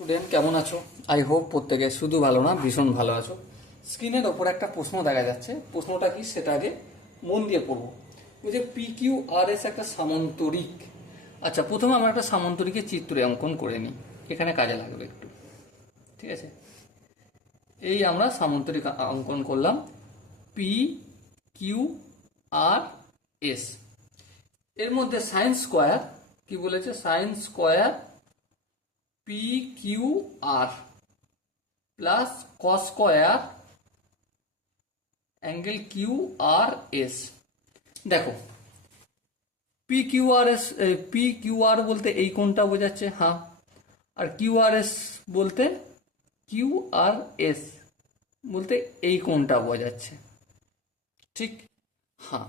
Student কেমন আছো? I hope প্রত্যেকে শুধু ভালো না ভীষণ ভালো আছো। স্ক্রিনের ওপর একটা প্রশ্ন দেখা যাচ্ছে, প্রশ্নটা কি সেটা আগে মন দিয়ে পড়বো। ওই যে পি কিউ আর এস একটা সামান্তরিক। আচ্ছা, প্রথমে আমরা একটা সামান্তরিকের চিত্র অঙ্কন করে নিই, এখানে কাজে লাগবে একটু। ঠিক আছে, এই আমরা সামান্তরিক অঙ্কন করলাম পি কিউ আর এস। এর মধ্যে সাইন স্কোয়ার কি বলেছে, sine square P Q R plus cos square angle Q R S. দেখো, P Q R S, P Q R বলতে এই কোণটা বোঝাচ্ছে, হ্যাঁ। আর কিউ আর এস বলতে, কিউ আর এস বলতে এই কোণটা বোঝাচ্ছে, ঠিক? হ্যাঁ।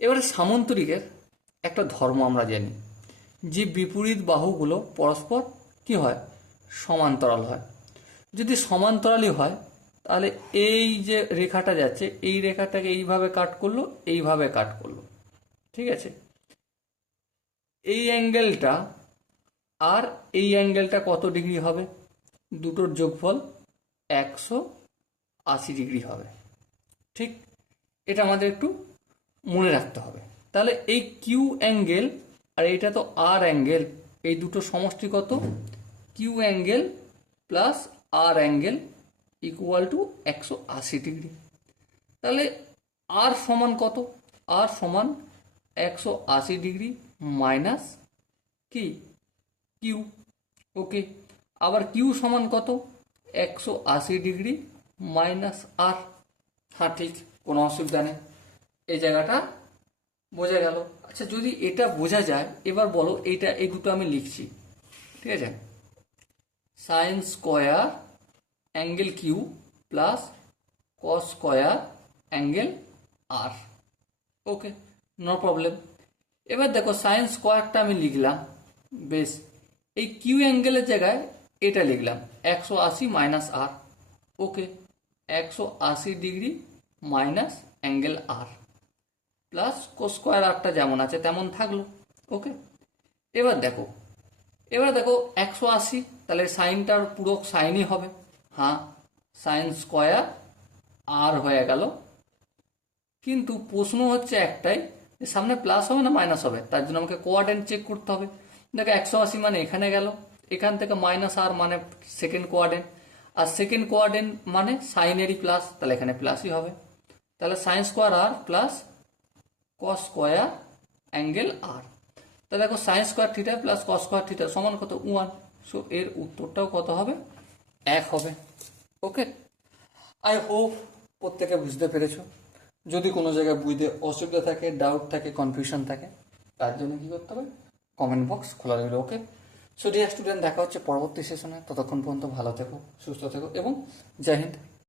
এবারে সামান্তরিকের একটা ধর্ম আমরা জানি, যে বিপরীত বাহুগুলো পরস্পর কি হয়, সমান্তরাল হয়। যদি সমান্তরালই হয় তাহলে এই যে রেখাটা যাচ্ছে, এই রেখাটাকে এইভাবে কাট করলো, এইভাবে কাট করলো, ঠিক আছে। এই অ্যাঙ্গেলটা আর এই অ্যাঙ্গেলটা কত ডিগ্রি হবে? দুটোর যোগফল 180 ডিগ্রি হবে, ঠিক? এটা আমাদের একটু মনে রাখতে হবে। তাহলে এই কিউ অ্যাঙ্গেল আর এইটা তো আর অ্যাঙ্গেল, এই দুটো সমষ্টি কত? Q angle plus R angle equal to 180 degree. তাহলে আর সমান কত? আর সমান 180 ডিগ্রি মাইনাস কি কিউ। ওকে, আবার কিউ সমান কত? 180 ডিগ্রি মাইনাস আর। হ্যাঁ, ঠিক, কোনো অসুবিধা নেই, এই জায়গাটা বোঝা গেল। আচ্ছা, যদি এটা বোঝা যায়, এবার বলো এইটা, এই দুটো আমি লিখছি, ঠিক আছে। Sine square angle Q plus cos square angle R. Okay, no problem. এবার দেখো, সাইন স্কোয়ারটা আমি লিখলাম, বেশ। এই কিউ অ্যাঙ্গেলের জায়গায় এটা লিখলাম 180 মাইনাস আর। ওকে, 180 ডিগ্রি মাইনাস অ্যাঙ্গেল আর প্লাস কোস স্কোয়ার আরটা যেমন আছে তেমন থাকলো। ওকে, এবার দেখো, 180, তাহলে সাইনটার পুরো সাইনই হবে। হ্যাঁ, সাইন স্কোয়ার আর হয়ে গেল। কিন্তু প্রশ্ন হচ্ছে একটাই, সামনে প্লাস হবে না মাইনাস হবে, তার জন্য আমাকে কোয়াড্রেন্ট চেক করতে হবে। দেখো, 180 মানে এখানে গেল, এখান থেকে মাইনাস আর মানে সেকেন্ড কোয়াড্রেন্ট, আর সেকেন্ড কোয়াড্রেন্ট মানে সাইনেরই প্লাস, তাহলে এখানে প্লাসই হবে। তাহলে সাইন স্কোয়ার আর প্লাস কস স্কোয়ার অ্যাঙ্গেল আর। তা দেখো, sine square theta plus cos square theta সমান কত? 1। সো এর উত্তরটাও কত হবে? 1 হবে। ওকে, আই হোপ প্রত্যেকে বুঝতে পেরেছো। যদি কোনো জায়গায় বুঝতে অসুবিধা থাকে, ডাউট থাকে, কনফিউশন থাকে, তার জন্য কি করতে হবে? কমেন্ট বক্স খোলা রইল। ওকে, সো ডিয়ার স্টুডেন্ট, দেখা হচ্ছে পরবর্তী সেশনে। ততক্ষণ পর্যন্ত ভালো থেকো, সুস্থ থেকো এবং জয় হিন্দ।